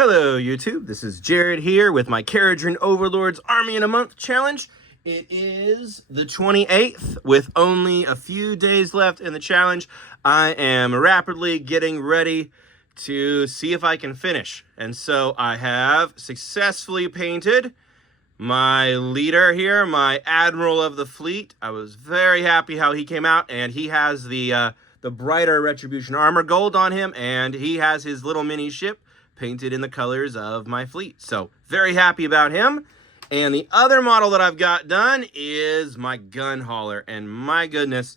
Hello YouTube, this is Jared here with my Kharadron Overlords Army in a Month challenge. It is the 28th with only a few days left in the challenge. I am rapidly getting ready to see if I can finish. And so I have successfully painted my leader here, my Admiral of the Fleet. I was very happy how he came out, and he has the brighter Retribution armor gold on him, and he has his little mini ship painted in the colors of my fleet. So very happy about him. And the other model that I've got done is my gun hauler. And my goodness,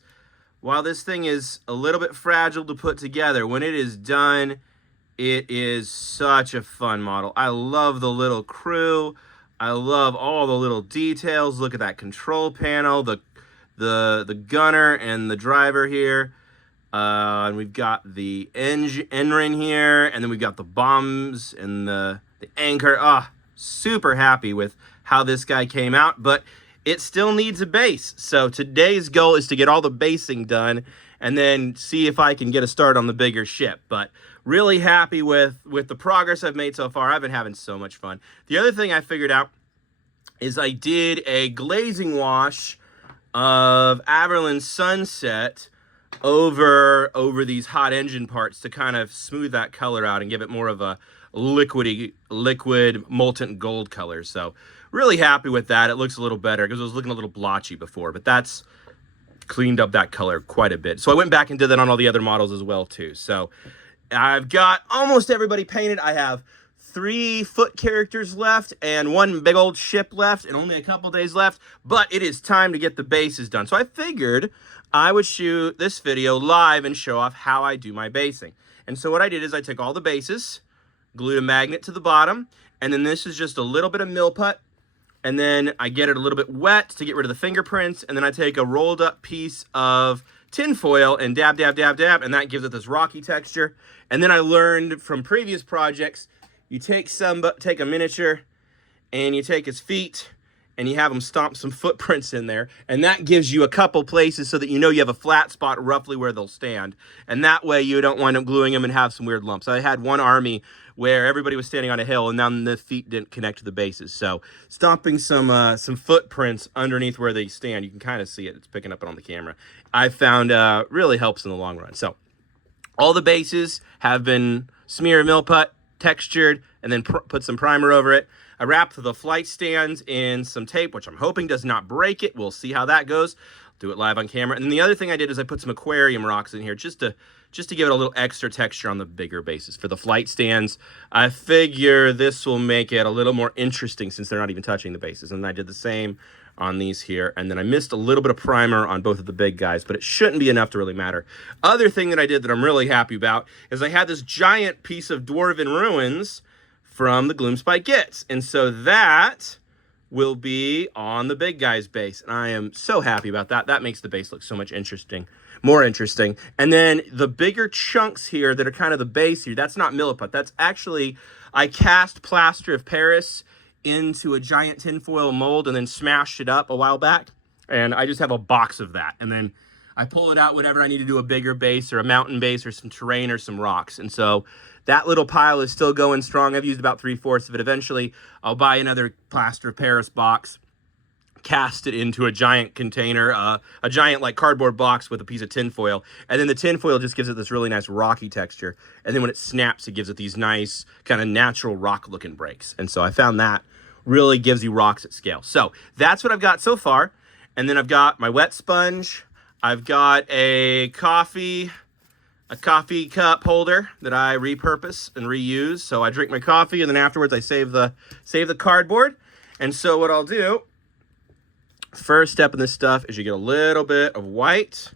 while this thing is a little bit fragile to put together, when it is done, it is such a fun model. I love the little crew. I love all the little details. Look at that control panel, the gunner and the driver here. And we've got the engine here, and then we've got the bombs and the anchor. Super happy with how this guy came out, but it still needs a base. So today's goal is to get all the basing done and then see if I can get a start on the bigger ship. But really happy with the progress I've made so far. I've been having so much fun. The other thing I figured out is I did a glazing wash of Averland Sunset over these hot engine parts to kind of smooth that color out and give it more of a liquid molten gold color. So really happy with that. It looks a little better because it was looking a little blotchy before, but that's cleaned up that color quite a bit. So I went back and did that on all the other models as well too. So I've got almost everybody painted. I have 3 foot characters left and 1 big old ship left and only a couple days left, but it is time to get the bases done. So I figured I would shoot this video live and show off how I do my basing. And so what I did is I took all the bases, glued a magnet to the bottom, and then this is just a little bit of Millput, and then I get it a little bit wet to get rid of the fingerprints, and then I take a rolled up piece of tin foil and dab, dab, dab, dab, and that gives it this rocky texture. And then I learned from previous projects, you take a miniature and you take his feet and you have him stomp some footprints in there, and that gives you a couple places so that you know you have a flat spot roughly where they'll stand, and that way you don't wind up gluing them and have some weird lumps. I had one army where everybody was standing on a hill and then the feet didn't connect to the bases, so stomping some footprints underneath where they stand, you can kind of see it. It's picking up it on the camera. I found really helps in the long run. So all the bases have been smeared Millput, textured, and then put some primer over it. I wrapped the flight stands in some tape, which I'm hoping does not break it. We'll see how that goes. Do it live on camera. And then the other thing I did is I put some aquarium rocks in here just to give it a little extra texture on the bigger bases. For the flight stands, I figure this will make it a little more interesting since they're not even touching the bases. And I did the same on these here. And then I missed a little bit of primer on both of the big guys, but it shouldn't be enough to really matter. Other thing that I did that I'm really happy about is I had this giant piece of Dwarven Ruins from the Gloomspite Gets. And so that will be on the big guy's base. And I am so happy about that. That makes the base look so much more interesting. And then the bigger chunks here that are kind of the base here, that's not Milliput. That's actually, I cast plaster of Paris into a giant tinfoil mold and then smashed it up a while back. And I just have a box of that. And then I pull it out whenever I need to do a bigger base or a mountain base or some terrain or some rocks. And so that little pile is still going strong. I've used about 3/4 of it. Eventually, I'll buy another plaster of Paris box, cast it into a giant container, a giant like cardboard box with a piece of tin foil. And then the tin foil just gives it this really nice rocky texture. And then when it snaps, it gives it these nice kind of natural rock looking breaks. And so I found that really gives you rocks at scale. So that's what I've got so far. And then I've got my wet sponge. I've got a coffee cup holder that I repurpose and reuse. So I drink my coffee and then afterwards I save the cardboard. And so what I'll do, first step in this stuff is you get a little bit of white,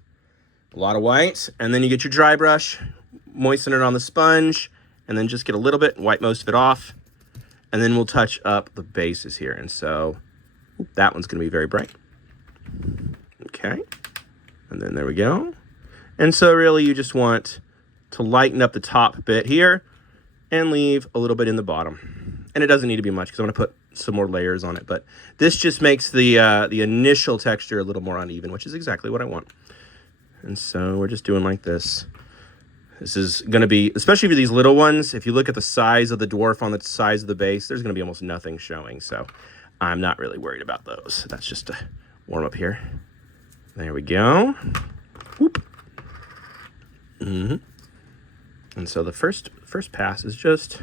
a lot of white, and then you get your dry brush, moisten it on the sponge, and then just get a little bit and wipe most of it off. And then we'll touch up the bases here. And so that one's gonna be very bright. Okay, and then there we go. And so really you just want to lighten up the top bit here and leave a little bit in the bottom. And it doesn't need to be much because I'm going to put some more layers on it. But this just makes the initial texture a little more uneven, which is exactly what I want. And so we're just doing like this. This is going to be, especially for these little ones, if you look at the size of the dwarf on the size of the base, there's going to be almost nothing showing. So I'm not really worried about those. That's just a warm up here. There we go. Whoop. And so the first pass is just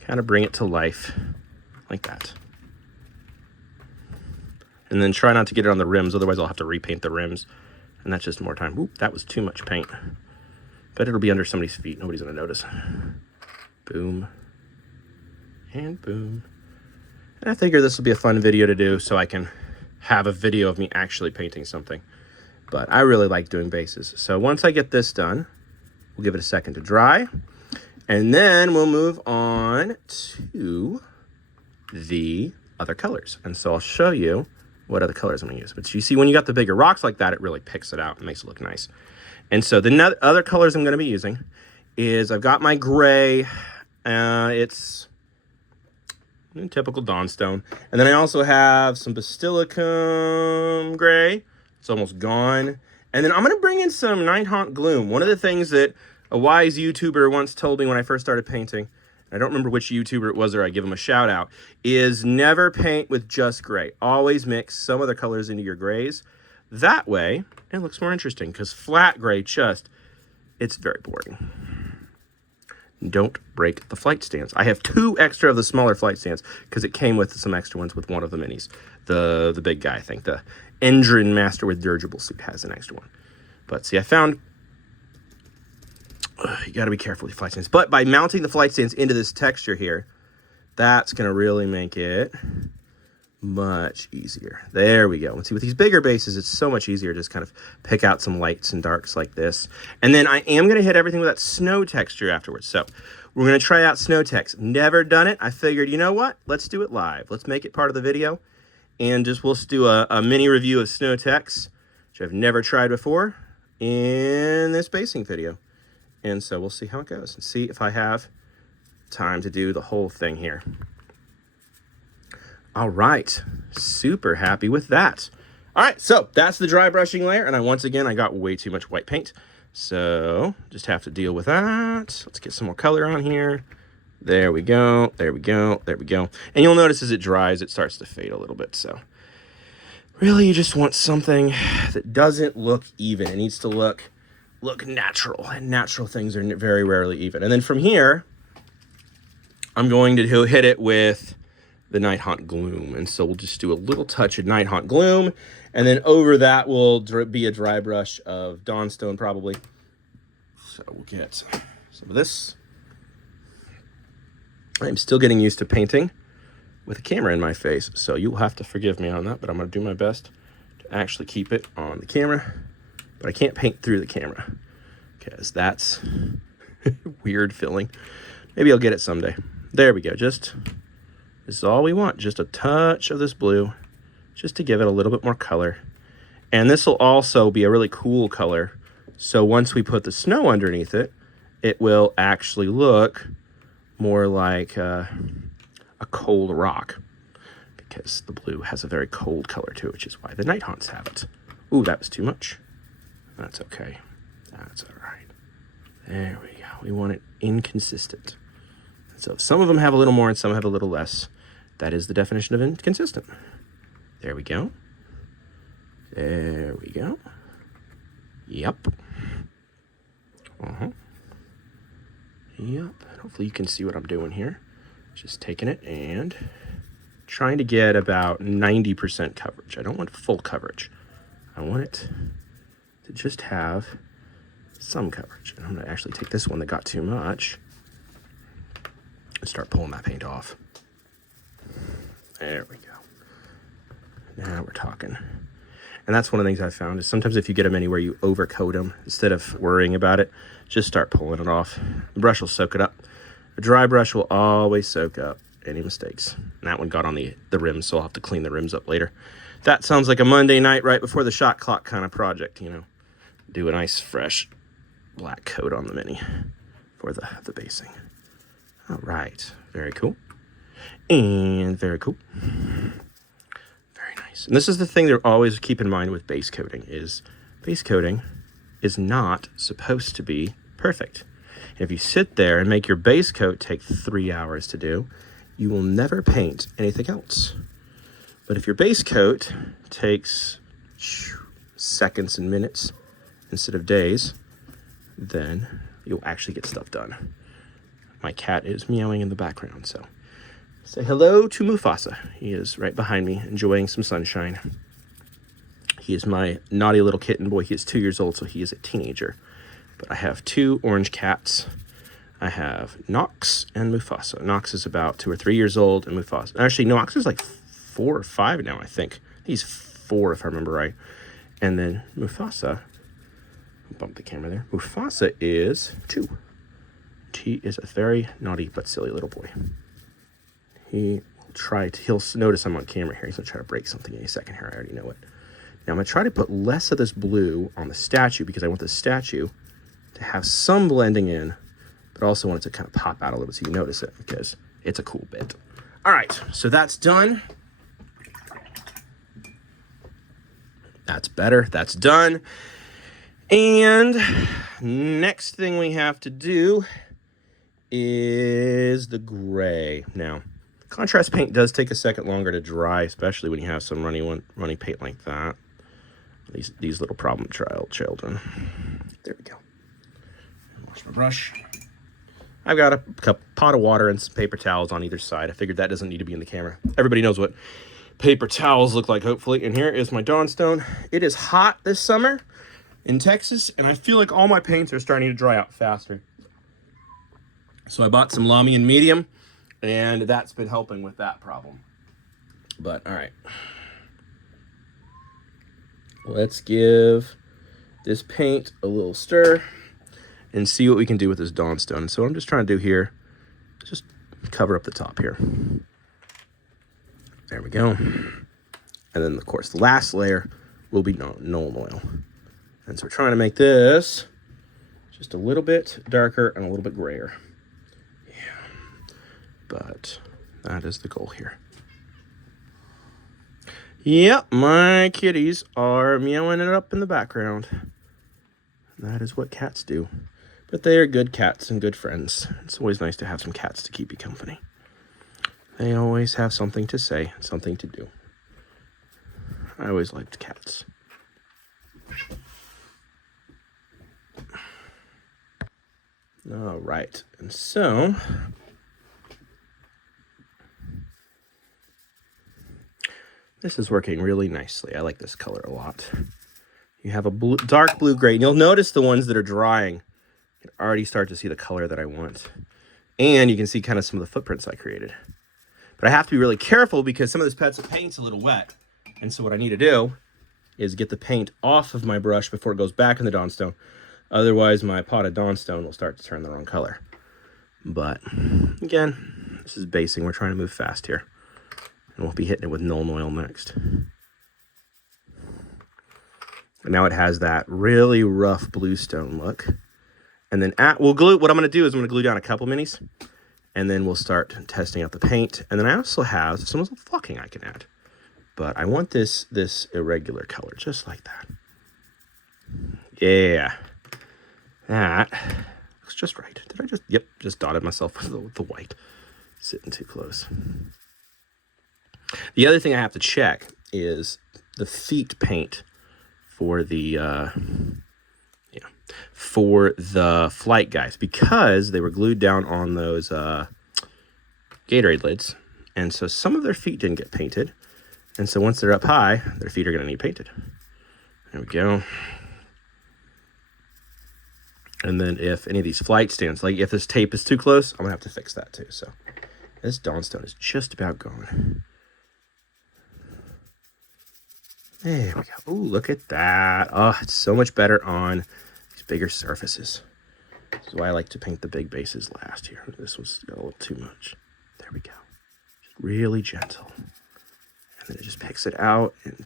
kind of bring it to life like that. And then try not to get it on the rims, otherwise I'll have to repaint the rims. And that's just more time. Whoop, that was too much paint. But it'll be under somebody's feet. Nobody's going to notice. Boom. And boom. And I figure this will be a fun video to do so I can have a video of me actually painting something. But I really like doing bases. So once I get this done, we'll give it a second to dry. And then we'll move on to the other colors. And so I'll show you what other colors I'm going to use. But you see, when you got the bigger rocks like that, it really picks it out and makes it look nice. And so the other colors I'm going to be using is I've got my gray. It's typical Dawnstone. And then I also have some Basilicum gray. It's almost gone. And then I'm going to bring in some Nighthaunt Gloom. One of the things that a wise YouTuber once told me when I first started painting, I don't remember which YouTuber it was, or I give him a shout out, is never paint with just gray. Always mix some other colors into your grays. That way, it looks more interesting, because flat gray it's very boring. Don't break the flight stands. I have 2 extra of the smaller flight stands, because it came with some extra ones with one of the minis. The big guy, I think, the Endrin Master with Dirigible Suit has an extra one. But see, I found you got to be careful with your flight stands. But by mounting the flight stands into this texture here, that's going to really make it much easier. There we go. And see, with these bigger bases, it's so much easier to just kind of pick out some lights and darks like this. And then I am going to hit everything with that snow texture afterwards. So we're going to try out snow text. Never done it. I figured, you know what? Let's do it live. Let's make it part of the video. And we'll just do a mini review of snow text, which I've never tried before, in this basing video. And so we'll see how it goes and see if I have time to do the whole thing here. All right, super happy with that. All right, so that's the dry brushing layer. And once again, I got way too much white paint. So just have to deal with that. Let's get some more color on here. There we go, there we go, there we go. And you'll notice as it dries, it starts to fade a little bit. So really, you just want something that doesn't look even. It needs to look natural, and natural things are very rarely even. And then from here, I'm going to hit it with the Nighthaunt Gloom. And so we'll just do a little touch of Nighthaunt Gloom, and then over that will be a dry brush of Dawnstone probably. So we'll get some of this. I'm still getting used to painting with a camera in my face, so you'll have to forgive me on that, but I'm going to do my best to actually keep it on the camera. But I can't paint through the camera because that's weird feeling. Maybe I'll get it someday. There we go. This is all we want. Just a touch of this blue, just to give it a little bit more color. And this will also be a really cool color. So once we put the snow underneath it, it will actually look more like a cold rock, because the blue has a very cold color to it, which is why the Nighthaunts have it. Ooh, that was too much. That's okay. That's all right. There we go. We want it inconsistent. So some of them have a little more and some have a little less. That is the definition of inconsistent. There we go. There we go. Yep. Yep. Hopefully you can see what I'm doing here. Just taking it and trying to get about 90% coverage. I don't want full coverage. I want it to just have some coverage. And I'm going to actually take this one that got too much and start pulling that paint off. There we go. Now we're talking. And that's one of the things I've found is sometimes if you get them anywhere, you overcoat them instead of worrying about it. Just start pulling it off. The brush will soak it up. A dry brush will always soak up any mistakes. And that one got on the rims, so I'll have to clean the rims up later. That sounds like a Monday night right before the shot clock kind of project, you know. Do a nice fresh black coat on the Mini for the basing. All right, very cool. And very cool. Very nice. And this is the thing to always keep in mind with base coating is not supposed to be perfect. If you sit there and make your base coat take 3 hours to do, you will never paint anything else. But if your base coat takes seconds and minutes instead of days, then you'll actually get stuff done. My cat is meowing in the background, so say hello to Mufasa. He is right behind me, enjoying some sunshine. He is my naughty little kitten boy. He is 2 years old, so he is a teenager. But I have 2 orange cats. I have Nox and Mufasa. Nox is about 2 or 3 years old, and Mufasa... Actually, Nox is like 4 or 5 now, I think. He's 4, if I remember right. And then Mufasa... Bump the camera there. Mufasa is 2. He is a very naughty but silly little boy. He'll notice I'm on camera here. He's going to try to break something any second here. I already know it. Now, I'm going to try to put less of this blue on the statue because I want the statue to have some blending in, but also want it to kind of pop out a little bit so you notice it because it's a cool bit. All right, so that's done. That's better. That's done. And next thing we have to do is the gray. Now, contrast paint does take a second longer to dry, especially when you have some runny paint like that. These little problem children. There we go. Wash my brush. I've got a pot of water and some paper towels on either side. I figured that doesn't need to be in the camera. Everybody knows what paper towels look like, hopefully. And here is my Dawnstone. It is hot this summer in Texas, and I feel like all my paints are starting to dry out faster. So I bought some Lamian Medium, and that's been helping with that problem. But, all right. Let's give this paint a little stir and see what we can do with this Dawnstone. So what I'm just trying to do here, just cover up the top here. There we go. And then, of course, the last layer will be Nuln Oil. And so we're trying to make this just a little bit darker and a little bit grayer. Yeah. But that is the goal here. Yep, my kitties are meowing it up in the background. That is what cats do. But they are good cats and good friends. It's always nice to have some cats to keep you company. They always have something to say, something to do. I always liked cats. All right, and so this is working really nicely. I like this color a lot. You have a dark blue gray, and you'll notice the ones that are drying. You can already start to see the color that I want. And you can see kind of some of the footprints I created. But I have to be really careful because some of this pencil paint's a little wet. And so what I need to do is get the paint off of my brush before it goes back in the Dawnstone. Otherwise, my pot of Dawnstone will start to turn the wrong color. But, again, this is basing. We're trying to move fast here. And we'll be hitting it with Nuln Oil next. And now it has that really rough bluestone look. And then what I'm going to do is I'm going to glue down a couple minis. And then we'll start testing out the paint. And then I also have some little flocking I can add. But I want this irregular color, just like that. Yeah. That looks just right. Did I just... Yep, just dotted myself with the white. Sitting too close. The other thing I have to check is the feet paint for the flight guys, because they were glued down on those Gatorade lids, and so some of their feet didn't get painted, and so once they're up high, their feet are going to need painted. There we go. And then if any of these flight stands, like if this tape is too close, I'm going to have to fix that too. So this Dawnstone is just about gone. There we go. Ooh, look at that. Oh, it's so much better on these bigger surfaces. This is why I like to paint the big bases last here. This one's got a little too much. There we go. Just really gentle. And then it just picks it out. And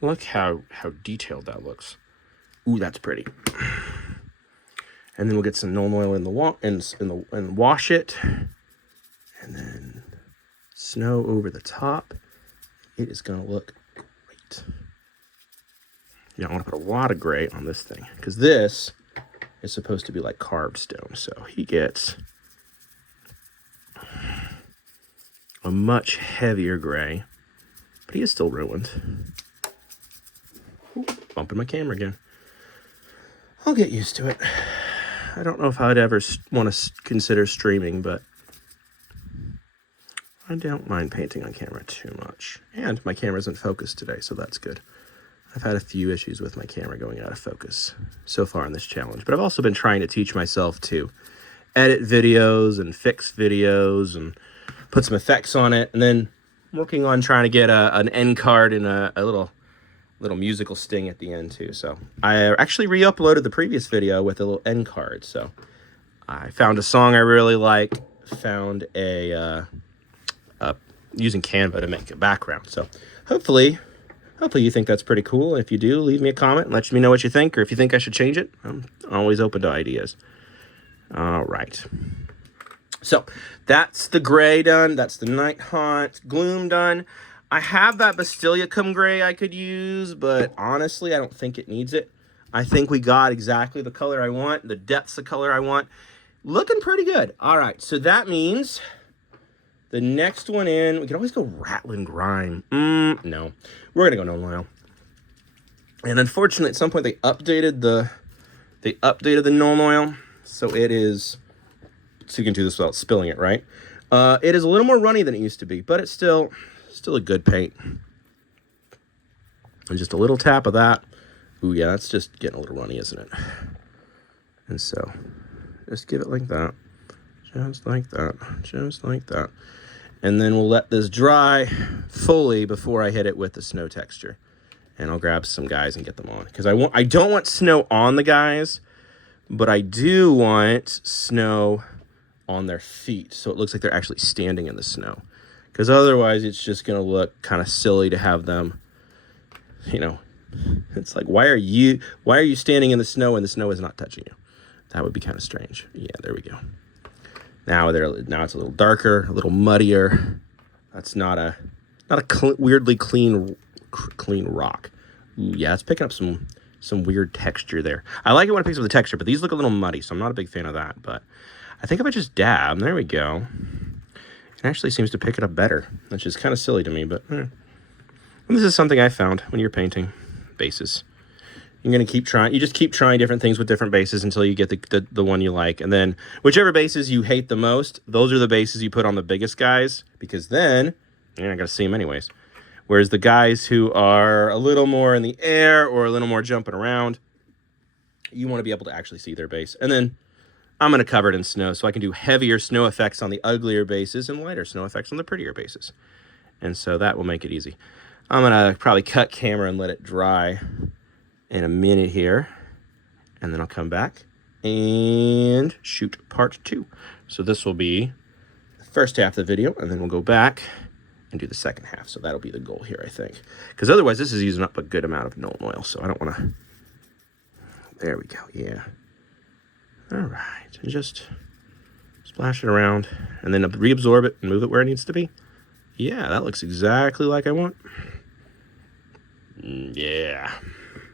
look how detailed that looks. Ooh, that's pretty. And then we'll get some Nuln Oil in the and wash it. And then snow over the top. It is going to look great. Yeah, I want to put a lot of gray on this thing, because this is supposed to be like carved stone. So he gets a much heavier gray, but he is still ruined. Ooh, bumping my camera again. I'll get used to it. I don't know if I'd ever want to consider streaming, but I don't mind painting on camera too much. And my camera isn't focused today, so that's good. I've had a few issues with my camera going out of focus so far in this challenge, but I've also been trying to teach myself to edit videos and fix videos and put some effects on it, and then working on trying to get an end card and a little musical sting at the end too. So I actually re-uploaded the previous video with a little end card. So I found a song I really like, found using Canva to make a background. So hopefully you think that's pretty cool. If you do, leave me a comment and let me know what you think, or if you think I should change it. I'm always open to ideas. All right. So that's the gray done. That's the night haunt gloom done. I have that Basilicum gray I could use, but honestly, I don't think it needs it. I think we got exactly the color I want, the depths of color I want. Looking pretty good. All right, so that means the next one in, we could always go Rattling Grime. No, we're gonna go Gnome Oil. And unfortunately, at some point they updated the Gnome Oil, so it is, so you can do this without spilling it, right? It is a little more runny than it used to be, but it's still a good paint. And just a little tap of that. Ooh, yeah, that's just getting a little runny, isn't it? And so, just give it like that. Just like that. Just like that. And then we'll let this dry fully before I hit it with the snow texture. And I'll grab some guys and get them on. Because I don't want snow on the guys, but I do want snow on their feet, so it looks like they're actually standing in the snow. Because otherwise, it's just going to look kind of silly to have them, you know, it's like, why are you standing in the snow and the snow is not touching you? That would be kind of strange. Yeah, there we go. Now it's a little darker, a little muddier. That's not a weirdly clean rock. Ooh, yeah, it's picking up some weird texture there. I like it when it picks up the texture, but these look a little muddy, so I'm not a big fan of that. But I think if I just dab, there we go. It actually seems to pick it up better, which is kind of silly to me, but and this is something I found when you're painting bases. You're going to keep trying. You just keep trying different things with different bases until you get the one you like. And then whichever bases you hate the most, those are the bases you put on the biggest guys, because then you're not going to see them anyways. Whereas the guys who are a little more in the air or a little more jumping around, you want to be able to actually see their base. And then I'm going to cover it in snow so I can do heavier snow effects on the uglier bases and lighter snow effects on the prettier bases. And so that will make it easy. I'm going to probably cut camera and let it dry in a minute here, and then I'll come back and shoot part 2. So this will be the first half of the video, and then we'll go back and do the second half. So that'll be the goal here, I think, because otherwise this is using up a good amount of Gnome Oil, so I don't want to. There we go. Yeah. All right, and just splash it around, and then reabsorb it and move it where it needs to be. Yeah, that looks exactly like I want. Yeah.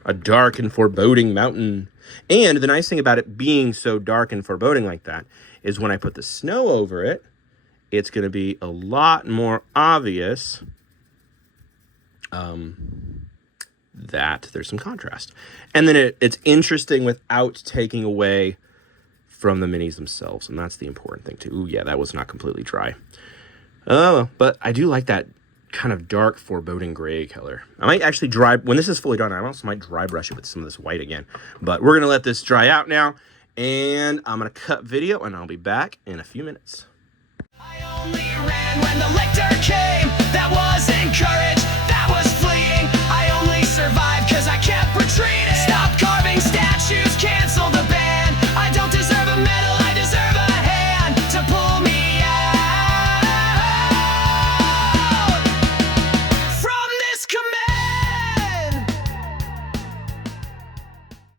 A dark and foreboding mountain. And the nice thing about it being so dark and foreboding like that is when I put the snow over it, it's going to be a lot more obvious that there's some contrast. And then it's interesting without taking away from the minis themselves. And that's the important thing too. Ooh, yeah, that was not completely dry. Oh, but I do like that kind of dark foreboding gray color. I might actually when this is fully done, I also might dry brush it with some of this white again, but we're gonna let this dry out now, and I'm gonna cut video, and I'll be back in a few minutes. I only ran when the lictor came. That was